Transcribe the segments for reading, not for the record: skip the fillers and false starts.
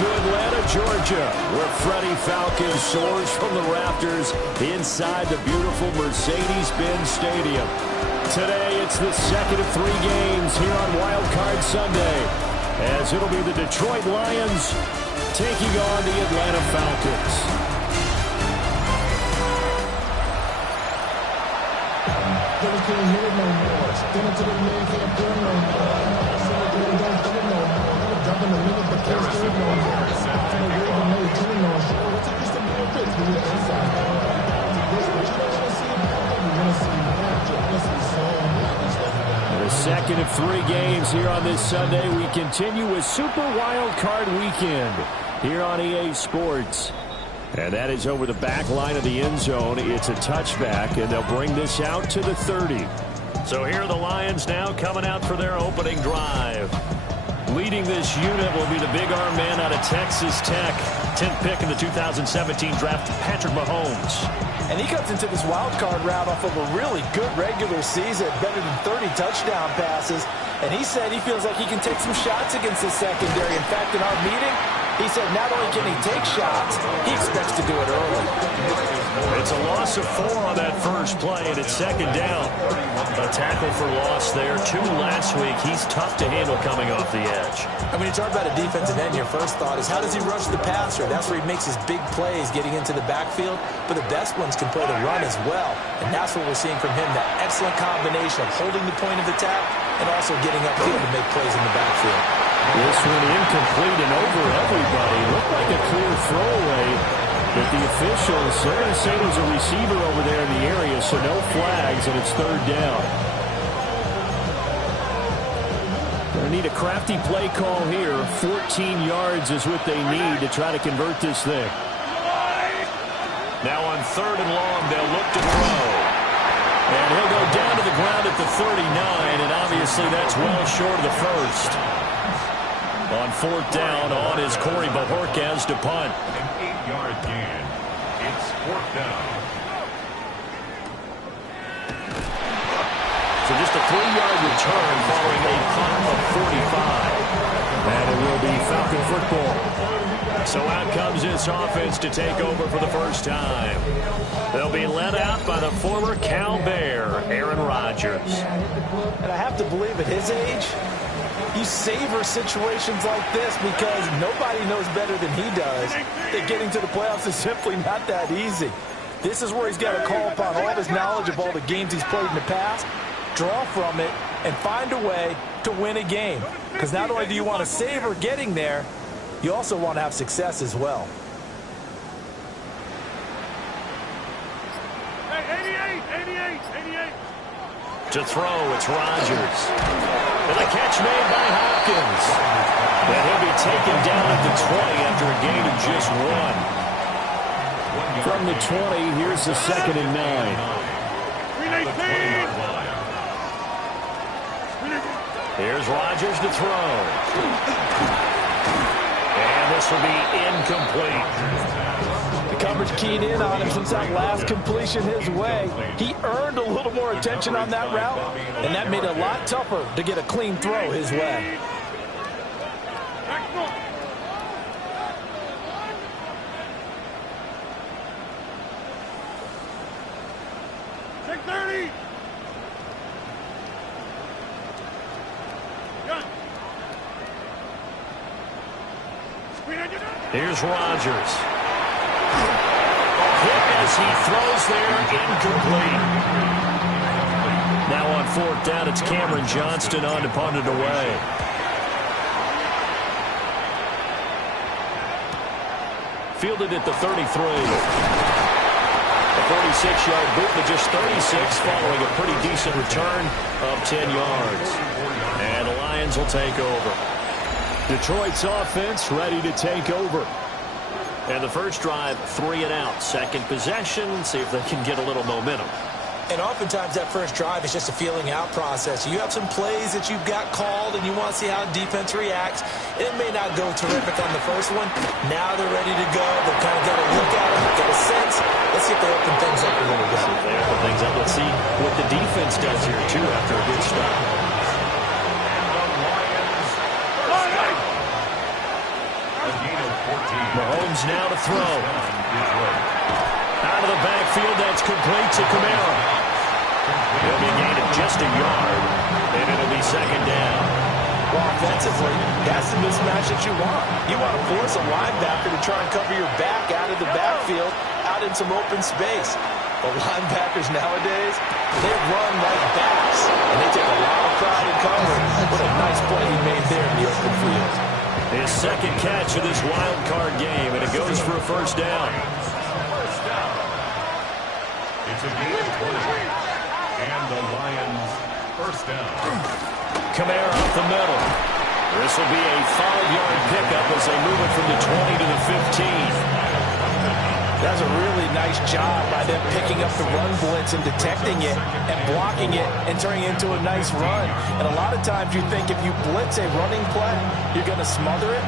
to Atlanta, Georgia, where Freddie Falcon soars from the rafters inside the beautiful Mercedes-Benz Stadium. Today, it's the second of 3 games here on Wild Card Sunday, as it'll be the Detroit Lions taking on the Atlanta Falcons. Can't hit it no more. Spin it to the man, can't do it no more. Don't do it no more. Jump in the middle, but can't do it no more. To the real, but no, you don't know. What's it used to be a fix when you're inside? This, but you don't want to see it. You want to see more. You want to see some. The second of 3 games here on this Sunday. We continue with Super Wild Card Weekend here on EA Sports. And that is over the back line of the end zone. It's a touchback, and they'll bring this out to the 30. So here are the Lions now coming out for their opening drive. Leading this unit will be the big arm man out of Texas Tech. 10th pick in the 2017 draft, Patrick Mahomes. And he comes into this wild card round off of a really good regular season, better than 30 touchdown passes. And he said he feels like he can take some shots against the secondary. In fact, in our meeting, he said not only can he take shots, he expects to do it early. It's a loss of 4 on that first play, and it's second down. A tackle for loss there. 2 last week. He's tough to handle coming off the edge. And when you talk about a defensive end, your first thought is how does he rush the passer? That's where he makes his big plays getting into the backfield. But the best ones can play the run as well. And that's what we're seeing from him, that excellent combination of holding the point of attack and also getting upfield to make plays in the backfield. This one incomplete and over everybody. Looked like a clear throwaway, but the officials, they're going to say there's a receiver over there in the area, so no flags, and it's third down. Going to need a crafty play call here. 14 yards is what they need to try to convert this thing. Now on 3rd and long, they'll look to throw. And he'll go down to the ground at the 39, and obviously that's well short of the first. On 4th down, on is Corey Bajorquez to punt. An 8-yard gain. It's 4th down. So just a 3-yard return following a punt of 45. And it will be Falcon football. So out comes this offense to take over for the first time. They'll be led out by the former Cal Bear, Aaron Rodgers. And I have to believe at his age, you savor situations like this because nobody knows better than he does that getting to the playoffs is simply not that easy. This is where he's got to call upon all of his knowledge of all the games he's played in the past, draw from it, and find a way to win a game. Because not only do you want to savor getting there, you also want to have success as well. To throw, it's Rodgers. And the catch made by Hopkins. And he'll be taken down at the 20 after a gain of just 1. From the 20, here's the 2nd and 9. Here's Rodgers to throw. And this will be incomplete. The coverage keyed in on him since that last completion his way. He earned a little more attention on that route, and that made it a lot tougher to get a clean throw his way. Here's Rodgers. Hit as he throws there, incomplete. Now on 4th down, it's Cameron Johnston on to punt it away. Fielded at the 33. A 46-yard boot, but just 36 following a pretty decent return of 10 yards. And the Lions will take over. Detroit's offense ready to take over. And the first drive, 3 and out. Second possession, see if they can get a little momentum. And oftentimes that first drive is just a feeling out process. You have some plays that you've got called and you want to see how defense reacts. It may not go terrific on the first one. Now they're ready to go. They've kind of got a look at it, got a sense. Let's see if they open things up a little bit. See if they open things up. Let's see what the defense does here, too, after a good start. Mahomes now to throw. Out of the backfield, that's complete to Kamara. He'll be gained of just a yard, and it'll be second down. Well, offensively, that's the mismatch that you want. You want to force a linebacker to try and cover your back out of the backfield, out in some open space. The linebackers nowadays, they run like backs, and they take a lot of pride in covering. What a nice play he made there in the open field. His second catch of this wild card game, and it goes for a first down. It's a game play, and the Lions first down. Kamara up the middle. This will be a 5-yard pickup as they move it from the 20 to the 15. That's a really nice job by them picking up the run blitz and detecting it and blocking it and turning it into a nice run. And a lot of times you think if you blitz a running play, you're going to smother it.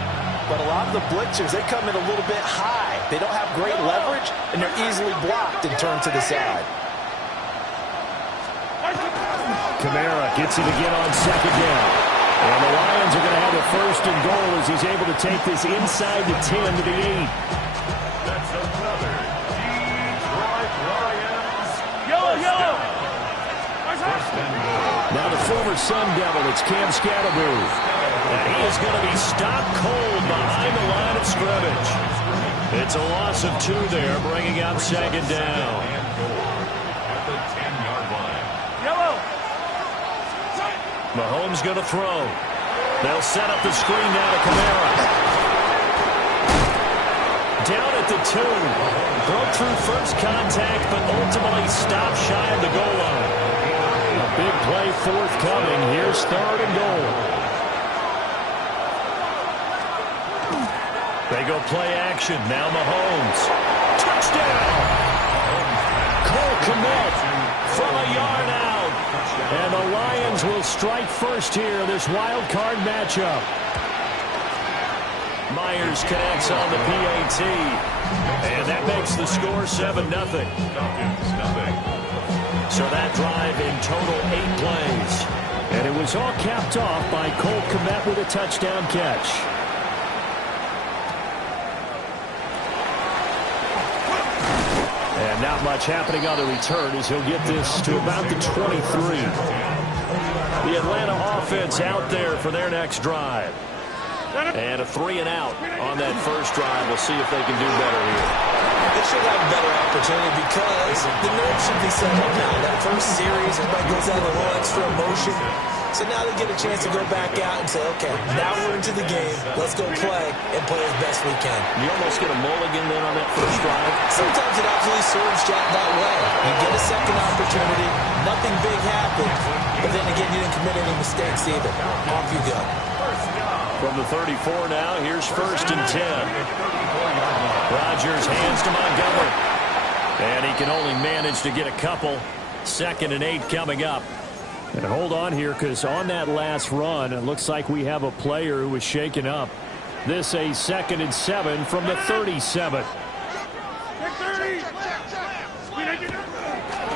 But a lot of the blitzers, they come in a little bit high. They don't have great leverage, and they're easily blocked and turned to the side. Kamara gets it again on second down. And the Lions are going to have a first and goal as he's able to take this inside the 10 to the 8. That's another Detroit Lions. Yellow! First and goal. Now the former Sun Devil, it's Cam Scatterboo. And he is going to be stopped cold behind the line of scrimmage. It's a loss of 2 there, bringing up second down. And goal at the 10-yard line. Yellow! Mahomes going to throw. They'll set up the screen now to Kamara. Down at the 2. Broke through first contact, but ultimately stopped shy of the goal line. A big play forthcoming. Here's third and goal. They go play action. Now Mahomes. Touchdown! Cole Kmet from a yard out. And the Lions will strike first here in this wild card matchup. Myers connects on the PAT. And that makes the score 7-0. So that drive in total 8 plays. And it was all capped off by Cole Kmet with a touchdown catch. And not much happening on the return as he'll get this to about the 23. The Atlanta offense out there for their next drive. And a 3-and-out on that first drive. We'll see if they can do better here. They should have a better opportunity because the nerves should be set up now. That first series, everybody goes out with a little extra emotion. So now they get a chance to go back out and say, okay, now we're into the game. Let's go play and play as best we can. You almost get a mulligan then on that first drive. Sometimes it absolutely serves that way. You get a second opportunity, nothing big happened, but then again, you didn't commit any mistakes either. Off you go. From the 34 now, here's first and 10. Rodgers hands to Montgomery. And he can only manage to get a couple. 2nd and 8 coming up. And hold on here, because on that last run, it looks like we have a player who was shaken up. This a 2nd and 7 from the 37.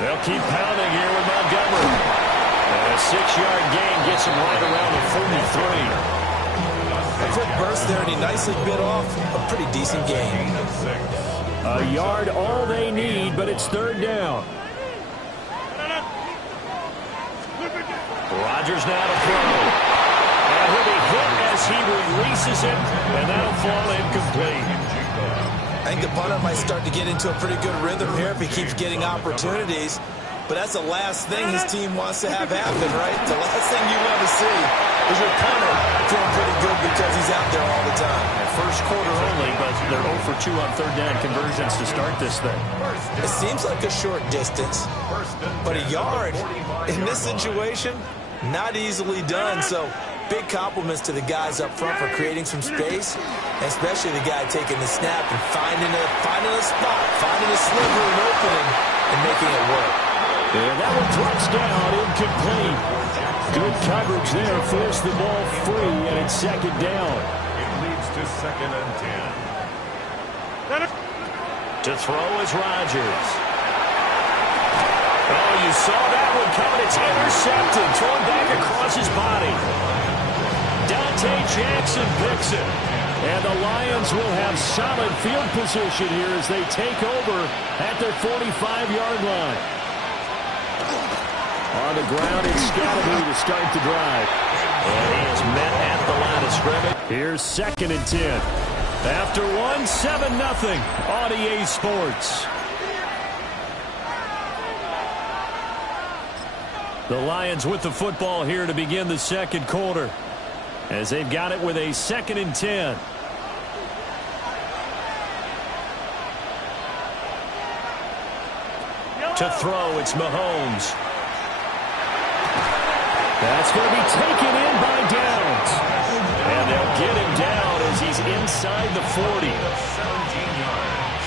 They'll keep pounding here with Montgomery. And a 6-yard gain gets him right around the 43. A quick burst there, and he nicely bit off a pretty decent gain. A yard all they need, but it's 3rd down. Rodgers now to throw. And he'll be hit as he releases it, and that'll fall incomplete. I think the punter might start to get into a pretty good rhythm here if he keeps getting opportunities. But that's the last thing his team wants to have happen, right? The last thing you want to see is your punter feeling pretty good because he's out there all the time. First quarter only, but they're 0 for 2 on 3rd down conversions to start this thing. It seems like a short distance, but a yard in this situation, not easily done. So big compliments to the guys up front for creating some space, especially the guy taking the snap and finding a spot, finding a sliver, an opening, and making it work. And that one drops down, incomplete. Good coverage there, forced the ball free, and it's 2nd down. It leads to 2nd and 10. To throw is Rodgers. Oh, you saw that one coming. It's intercepted, thrown back across his body. Dante Jackson picks it. And the Lions will have solid field position here as they take over at their 45-yard line. On the ground, it's Scatterby to start the drive. And he is met at the line of scrimmage. Here's 2nd and 10. After 7-0 on EA Sports. The Lions with the football here to begin the second quarter, as they've got it with a 2nd and 10. To throw, it's Mahomes. That's going to be taken in by Downs. And they'll get him down as he's inside the 40. 17 yards.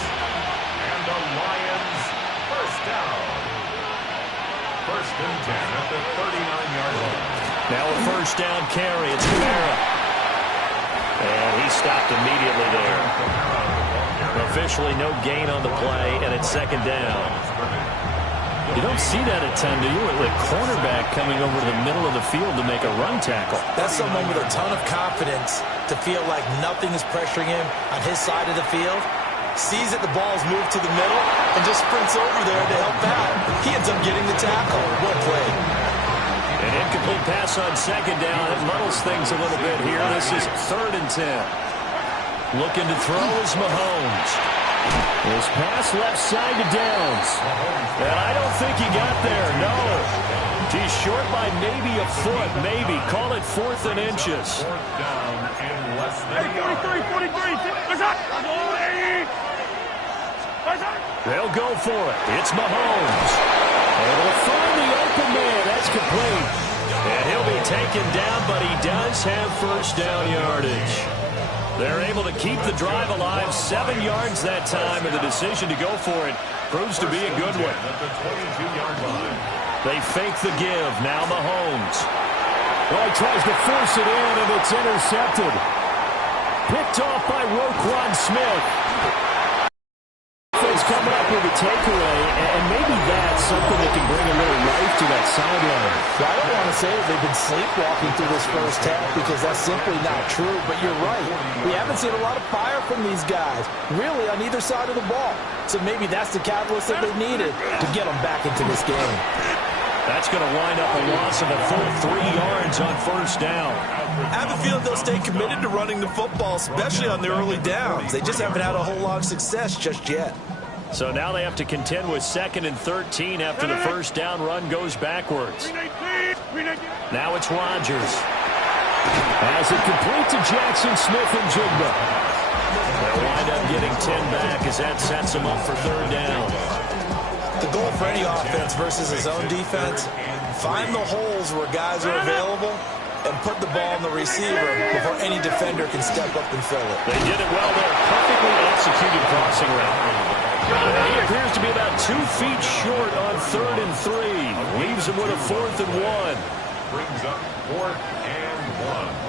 And the Lions first down. 1st and 10 at the 39-yard line. Now a first down carry. It's Kamara. And he stopped immediately there. Officially no gain on the play, and it's 2nd down. You don't see that a ton, do you? With a cornerback coming over to the middle of the field to make a run tackle. That's someone with a ton of confidence to feel like nothing is pressuring him on his side of the field. Sees that the ball's moved to the middle and just sprints over there to help out. He ends up getting the tackle. Well played. An incomplete pass on 2nd down. It muddles things a little bit here. This is 3rd and 10. Looking to throw is Mahomes. His pass left side to Downs. And I don't think he got there, no. He's short by maybe a foot, maybe. Call it 4th and inches. 4th down and less than a yard. 43. They'll go for it. It's Mahomes. And they'll find the open man. That's complete. And he'll be taken down, but he does have first down yardage. They're able to keep the drive alive, 7 yards that time, and the decision to go for it proves to be a good one. At the 22-yard line. They fake the give. Now Mahomes. Well, he tries to force it in, and it's intercepted. Picked off by Roquan Smith. He's coming up with a takeaway, and maybe that's something that can bring a little life to that sideline. Well, I don't want to say that they've been sleepwalking through this first half because that's simply not true, but you're right. We haven't seen a lot of fire from these guys, really, on either side of the ball. So maybe that's the catalyst that they needed to get them back into this game. That's going to wind up a loss of a full 3 yards on first down. I have a feeling they'll stay committed to running the football, especially on their early downs. They just haven't had a whole lot of success just yet. So now they have to contend with 2nd and 13 after the first down run goes backwards. Now it's Rodgers. As it complete to Jackson Smith and Jigba. They'll wind up getting 10 back as that sets them up for 3rd down. The goal for any offense versus his own defense, find the holes where guys are available and put the ball on the receiver before any defender can step up and fill it. They did it well there. Perfectly executed crossing route. He appears to be about 2 feet short on 3rd and 3. Leaves him with a 4th and 1. Brings up 4th and 1.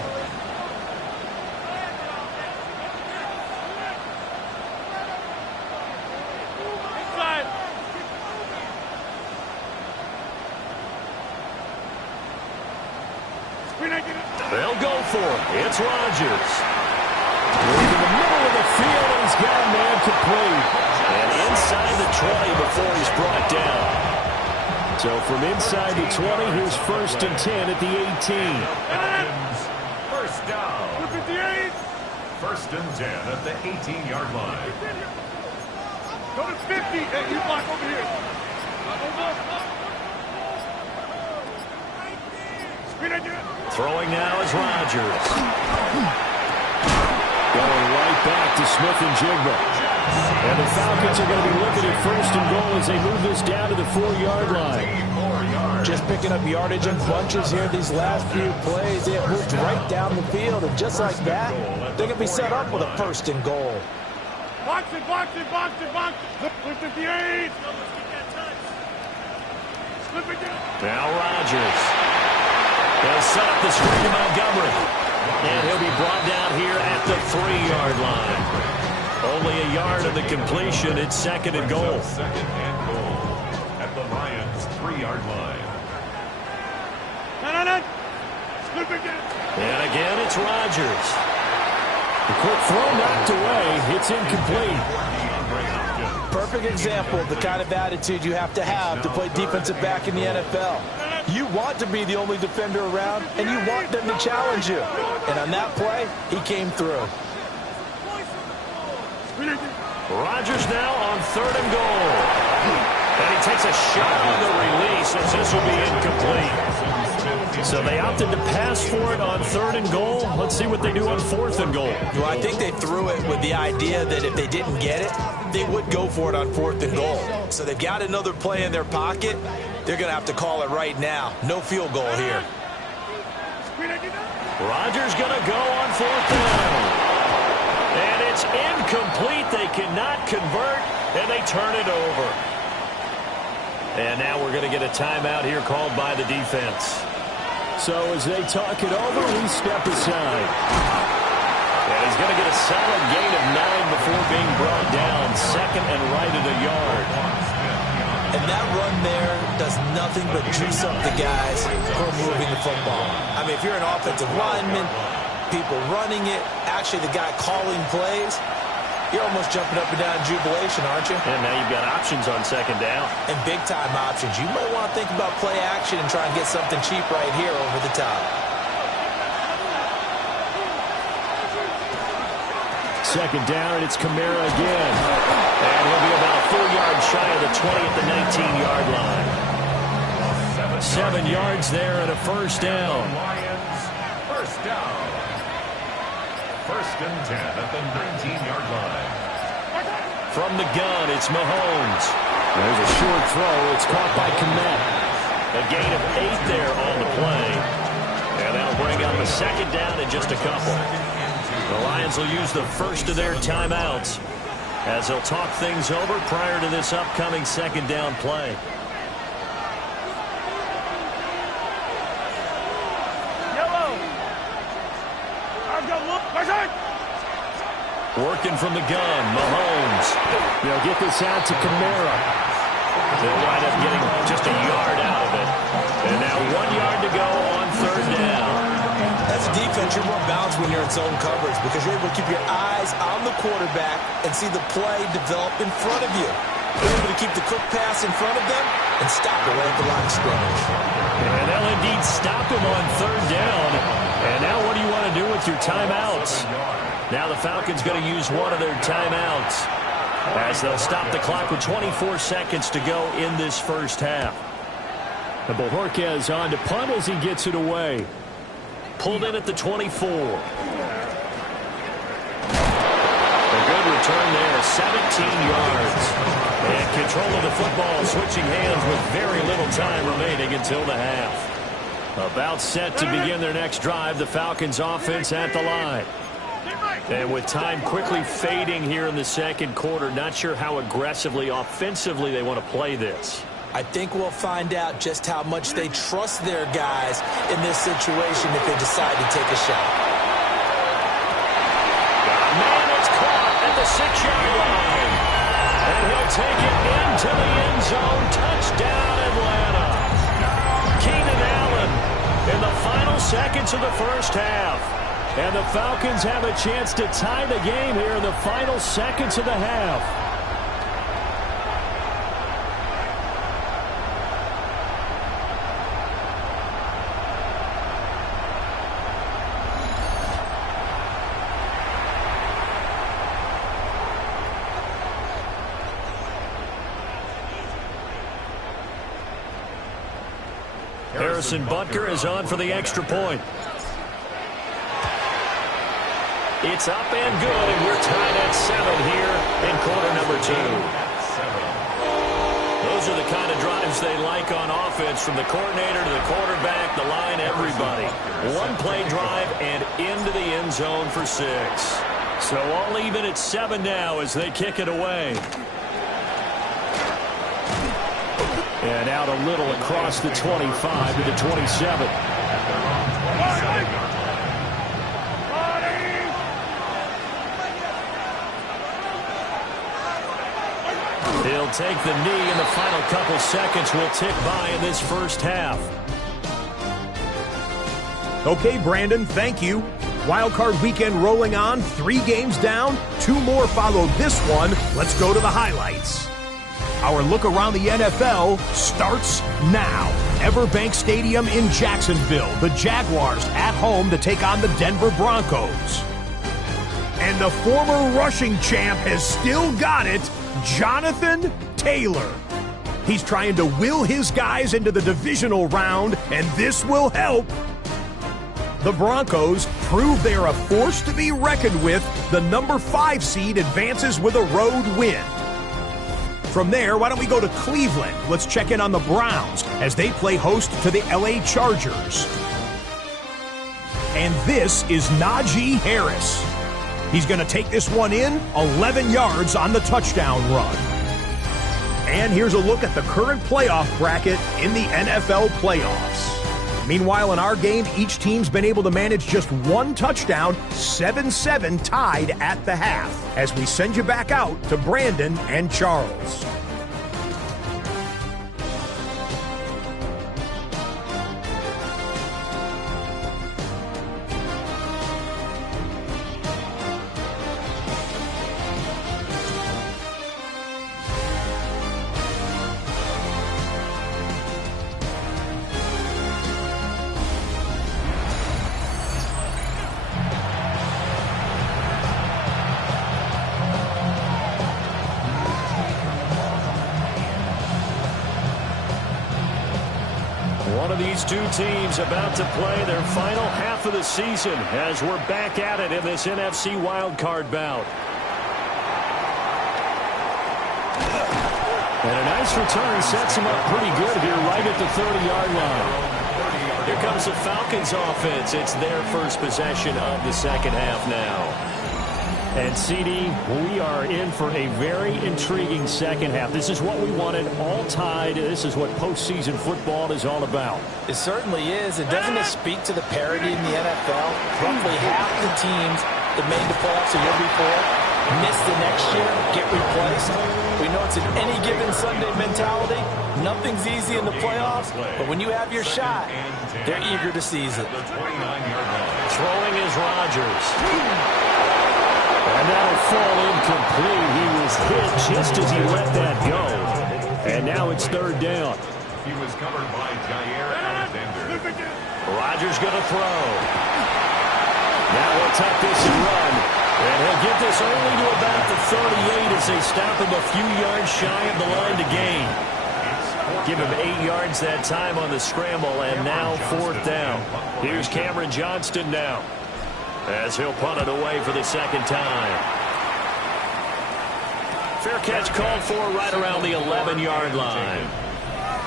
They'll go for it. It's Rodgers. Moving in the middle of the field, and he's got a man complete. And inside the 20 before he's brought down. So from inside the 20, here's 1st and 10 at the 18. First down. 1st and 10 at the 18-yard line. Go to 50. Hey, you block over here. Throwing now is Rodgers. Going right back to Smith and Jigba. And the Falcons are going to be looking at 1st and goal as they move this down to the 4-yard line. Just picking up yardage in bunches here these last few plays. They have moved right down the field, and just like that, they're going to be set up with a 1st and goal. Box it, box it, box it, box it. Flip 58. Now Rodgers. They'll set up the screen to Montgomery. And he'll be brought down here at the 3-yard line. Only a yard of the completion. It's 2nd and goal. 2nd and goal at the Lions' 3-yard line. And again, it's Rodgers. The quick throw knocked away. It's incomplete. Perfect example of the kind of attitude you have to play defensive back in the NFL. You want to be the only defender around, and you want them to challenge you. And on that play, he came through. Rodgers now on 3rd and goal. And he takes a shot on the release as this will be incomplete. So they opted to pass for it on 3rd and goal. Let's see what they do on 4th and goal. Well, I think they threw it with the idea that if they didn't get it, they would go for it on 4th and goal. So they've got another play in their pocket. They're going to have to call it right now. No field goal here. Rodgers going to go on 4th down. And it's incomplete. They cannot convert, and they turn it over. And now we're going to get a timeout here called by the defense. So as they talk it over, we step aside. And he's going to get a solid gain of 9 before being brought down. 2nd and right at a yard. And that run there does nothing but juice up the guys who are moving the football. I mean, if you're an offensive lineman, people running it, actually the guy calling plays, you're almost jumping up and down in jubilation, aren't you? And now you've got options on 2nd down. And big-time options. You might want to think about play action and try and get something cheap right here over the top. 2nd down, and it's Kamara again. And he'll be about 4 yards shy of the 20 at the 19-yard line. 7 yards there and a 1st down. Lions, 1st down. 1st and 10 at the 19-yard line. From the gun, it's Mahomes. There's a short throw. It's caught by Kmet. A gain of 8 there on the play. And that'll bring up a 2nd down in just a couple. The Lions will use the first of their timeouts as they'll talk things over prior to this upcoming 2nd down play. Working from the gun, Mahomes. They'll get this out to Kamara. They'll wind up getting just a yard out of it. And now 1 yard to go on 3rd down. As a defense, you're more balanced when you're in zone coverage because you're able to keep your eyes on the quarterback and see the play develop in front of you. You're able to keep the quick pass in front of them and stop it right at the line of scrimmage. And they'll indeed stop him on 3rd down. And now what do you want to do with your timeouts? Now the Falcons going to use one of their timeouts as they'll stop the clock with 24 seconds to go in this 1st half. And Bojorquez on to punt as he gets it away. Pulled in at the 24. A good return there, 17 yards. And control of the football switching hands with very little time remaining until the half. About set to begin their next drive, the Falcons offense at the line. And with time quickly fading here in the 2nd quarter, not sure how aggressively, offensively they want to play this. I think we'll find out just how much they trust their guys in this situation if they decide to take a shot. Man, it's caught at the 6-yard line. And he'll take it into the end zone. Touchdown, Atlanta. Keenan Allen in the final seconds of the 1st half. And the Falcons have a chance to tie the game here in the final seconds of the half. Harrison Butker is on for the extra point. It's up and good, and we're tied at 7 here in quarter number 2. Those are the kind of drives they like on offense, from the coordinator to the quarterback, the line, everybody. One play drive and into the end zone for 6. So all even at 7 now as they kick it away. And out a little across the 25 to the 27. He'll take the knee, and the final couple seconds will tick by in this 1st half. Okay, Brandon, thank you. Wild Card Weekend rolling on, 3 games down, 2 more follow this one. Let's go to the highlights. Our look around the NFL starts now. Everbank Stadium in Jacksonville. The Jaguars at home to take on the Denver Broncos. And the former rushing champ has still got it, Jonathan Taylor. He's trying to will his guys into the divisional round, and this will help. The Broncos prove they are a force to be reckoned with. The number 5 seed advances with a road win. From there, why don't we go to Cleveland? Let's check in on the Browns as they play host to the LA Chargers. And this is Najee Harris. He's going to take this one in, 11 yards on the touchdown run. And here's a look at the current playoff bracket in the NFL playoffs. Meanwhile, in our game, each team's been able to manage just 1 touchdown, 7-7 tied at the half. As we send you back out to Brandon and Charles. One of these 2 teams about to play their final half of the season as we're back at it in this NFC wildcard bout. And a nice return sets them up pretty good here right at the 30-yard line. Here comes the Falcons offense. It's their first possession of the second half now. And CD, we are in for a very intriguing second half. This is what we wanted, all tied. This is what postseason football is all about. It certainly is. And doesn't it speak to the parity in the NFL? Roughly half the teams that made the playoffs the year before miss the next year, get replaced. We know it's an any given Sunday mentality. Nothing's easy in the playoffs, but when you have your shot, they're eager to seize it. Throwing is Rodgers. And that'll fall incomplete. He was hit just as he let that go. And now it's 3rd down. He was covered by Jair Alexander. Rodgers going to throw. Now he'll tuck this and run. And he'll get this only to about the 38 as they stop him a few yards shy of the line to gain. Give him 8 yards that time on the scramble, and now 4th down. Here's Cameron Johnston now, as he'll punt it away for the second time. Fair catch called for right around the 11-yard line.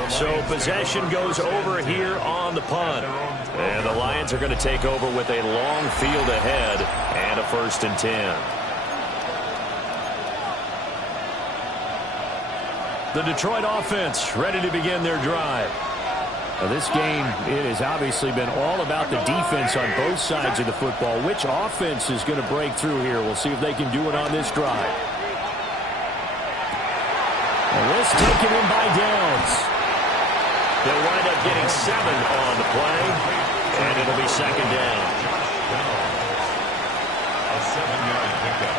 So possession goes over here on the punt. And the Lions are going to take over with a long field ahead and a 1st and 10. The Detroit offense ready to begin their drive. Now this game, it has obviously been all about the defense on both sides of the football. Which offense is going to break through here? We'll see if they can do it on this drive. And this taken in by Downs. They'll wind up getting 7 on the play, and it'll be 2nd down. A 7-yard pickup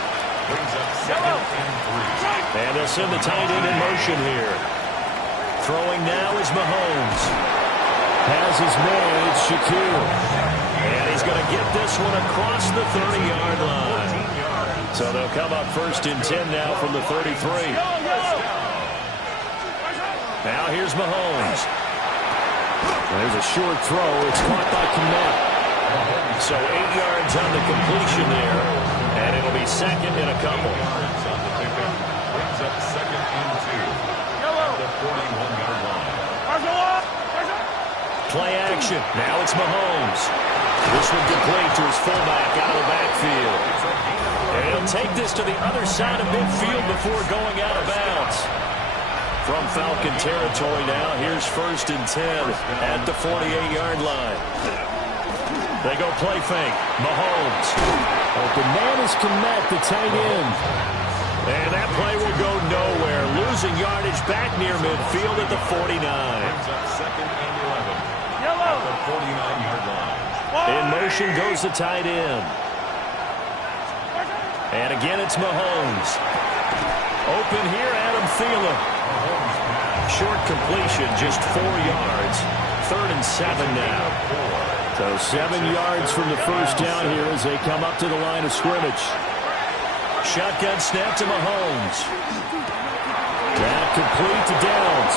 brings up 2nd and 3. And they'll send the tight end in motion here. Throwing now is Mahomes. Has his man, it's Shaquille. And he's going to get this one across the 30-yard line. So they'll come up 1st and 10 now from the 33. Now here's Mahomes. There's a short throw. It's caught by Kmet. So 8 yards on the completion there. And it'll be 2nd and a couple. Brings up 2nd and 2. At the 41-yard line. Play action. Now it's Mahomes. This one complete to his fullback out of the backfield. And he'll take this to the other side of midfield before going out of bounds. From Falcon territory now, here's 1st and 10 at the 48-yard line. They go play fake. Mahomes. Open man is Kmet, the tight end. And that play will go nowhere. Losing yardage back near midfield at the 49. Brings up 2nd and 11. At the 49-yard line. In motion goes the tight end. And again, it's Mahomes. Open here, Adam Thielen. Short completion, just 4 yards. 3rd and 7 now. So 7 yards from the first down here as they come up to the line of scrimmage. Shotgun snap to Mahomes. That complete to Downs.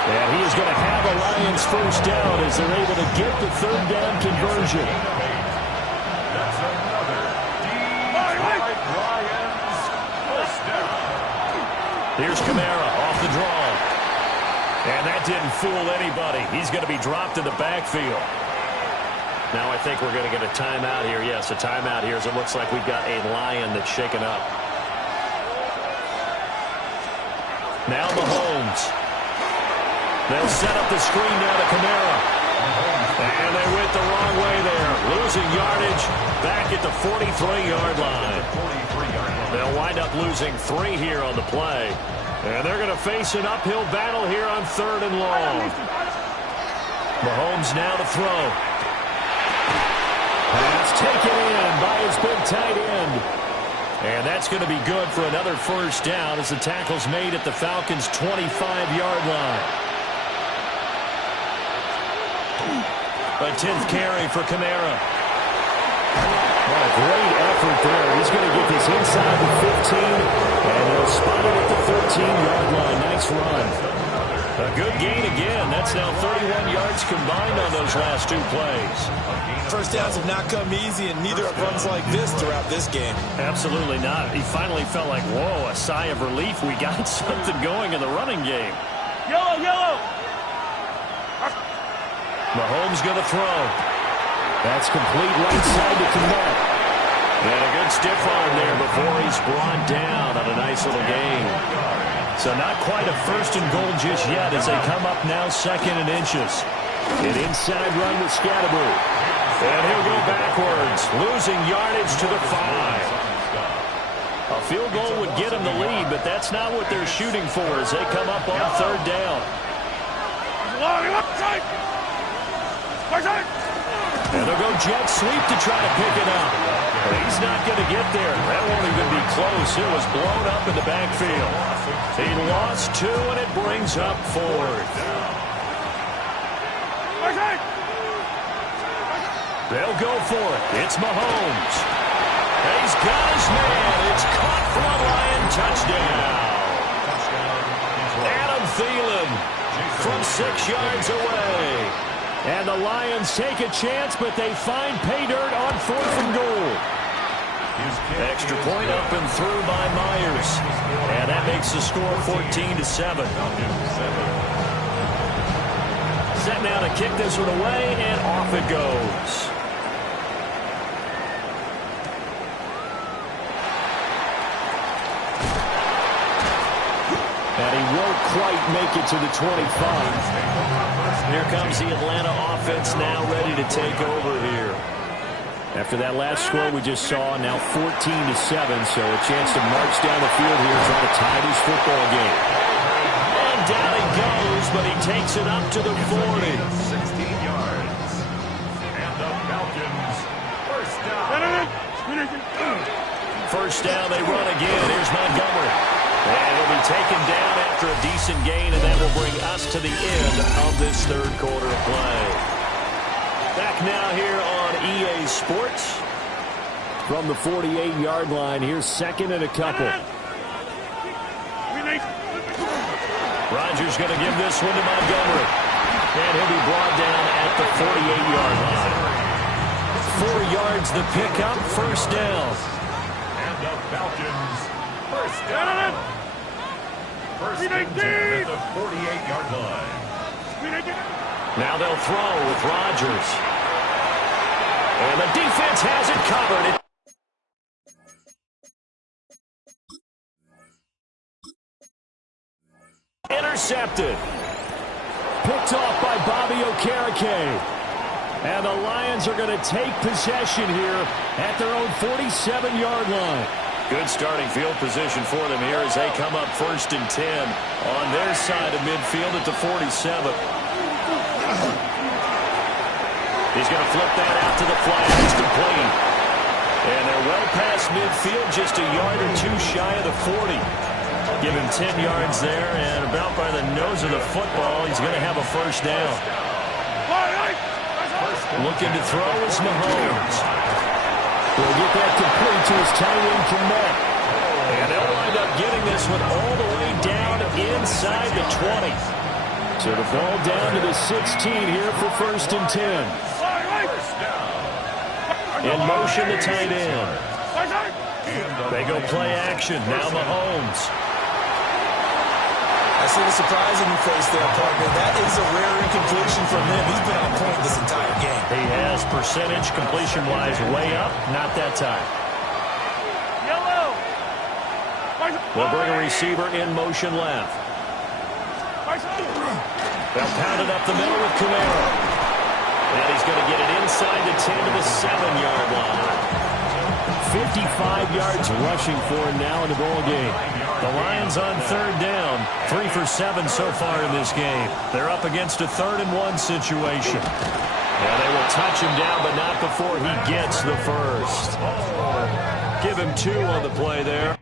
And he is going to have a Lions first down as they're able to get the 3rd down conversion. That's another Detroit Lions first down. Here's Kamara off the draw. And that didn't fool anybody. He's going to be dropped in the backfield. Now I think we're going to get a timeout here. Yes, a timeout here as it looks like we've got a Lion that's shaken up. Now Mahomes. They'll set up the screen now to Kamara. And they went the wrong way there. Losing yardage back at the 43-yard line. They'll wind up losing 3 here on the play. And they're going to face an uphill battle here on 3rd and long. Mahomes now to throw. Pass taken in by his big tight end. And that's going to be good for another first down as the tackle's made at the Falcons' 25-yard line. A 10th carry for Kamara. What a great effort there. He's going to get this inside the 15, and they'll spot it at the 13-yard line. Nice run. A good gain again. That's now 31 yards combined on those last 2 plays. First downs have not come easy, and neither have runs like this throughout this game. Absolutely not. He finally felt like, whoa, a sigh of relief. We got something going in the running game. Yellow, yellow. Mahomes going to throw. That's complete right side to Kamara. And a good stiff arm there before he's brought down on a nice little gain. So not quite a 1st and goal just yet as they come up now 2nd and inches. An inside run with Scatterbury. And he'll go backwards, losing yardage to the 5. A field goal would get him the lead, but that's not what they're shooting for as they come up on 3rd down. And they'll go jet sweep to try to pick it up. But he's not going to get there. That won't even be close. It was blown up in the backfield. He lost 2, and it brings up 4th. They'll go for it. It's Mahomes. And he's got his man. It's caught for a Lion touchdown. Adam Thielen from 6 yards away. And the Lions take a chance, but they find pay dirt on 4th and goal. Extra point up and through by Myers. And that makes the score 14-7. Set now to kick this one away, and off it goes. And he won't quite make it to the 25. Here comes the Atlanta offense now ready to take over here. After that last score we just saw, now 14-7, so a chance to march down the field here and try to tie this football game. And down he goes, but he takes it up to the 40. 16 yards. And the Falcons first down. First down, they run again. Here's Montgomery. And he'll be taken down after a decent gain, and that will bring us to the end of this 3rd quarter of play. Back now here on EA Sports. From the 48-yard line, here's 2nd and a couple. Rodgers going to give this one to Montgomery. And he'll be brought down at the 48-yard line. 4 yards the pickup, first down. And the Falcons first down. First and 10 at the 48-yard line. Now they'll throw with Rodgers. And the defense has it covered. Intercepted. Picked off by Bobby Okereke. And the Lions are going to take possession here at their own 47-yard line. Good starting field position for them here as they come up 1st and 10 on their side of midfield at the 47. He's going to flip that out to the flat. It's complete. And they're well past midfield, just a yard or two shy of the 40. Give him 10 yards there, and about by the nose of the football, he's going to have a first down. Looking to throw is Mahomes. He'll get that complete to his tight end, Komet. And they'll wind up getting this one all the way down inside the 20. So the ball down to the 16 here for 1st and 10. In motion, the tight end. They go play action. Now Mahomes. I see the surprise in your face there, partner. That is a rare incompletion from him. He's been on point this entire game. He has percentage completion-wise way up. Not that time. They'll bring a receiver in motion left. They'll pound it up the middle with Camaro. And he's going to get it inside the 10 to the 7-yard line. 55 yards rushing for him now in the ball game. The Lions on 3rd down. 3 for 7 so far in this game. They're up against a 3rd and 1 situation. Now they will touch him down, but not before he gets the first. Give him 2 on the play there.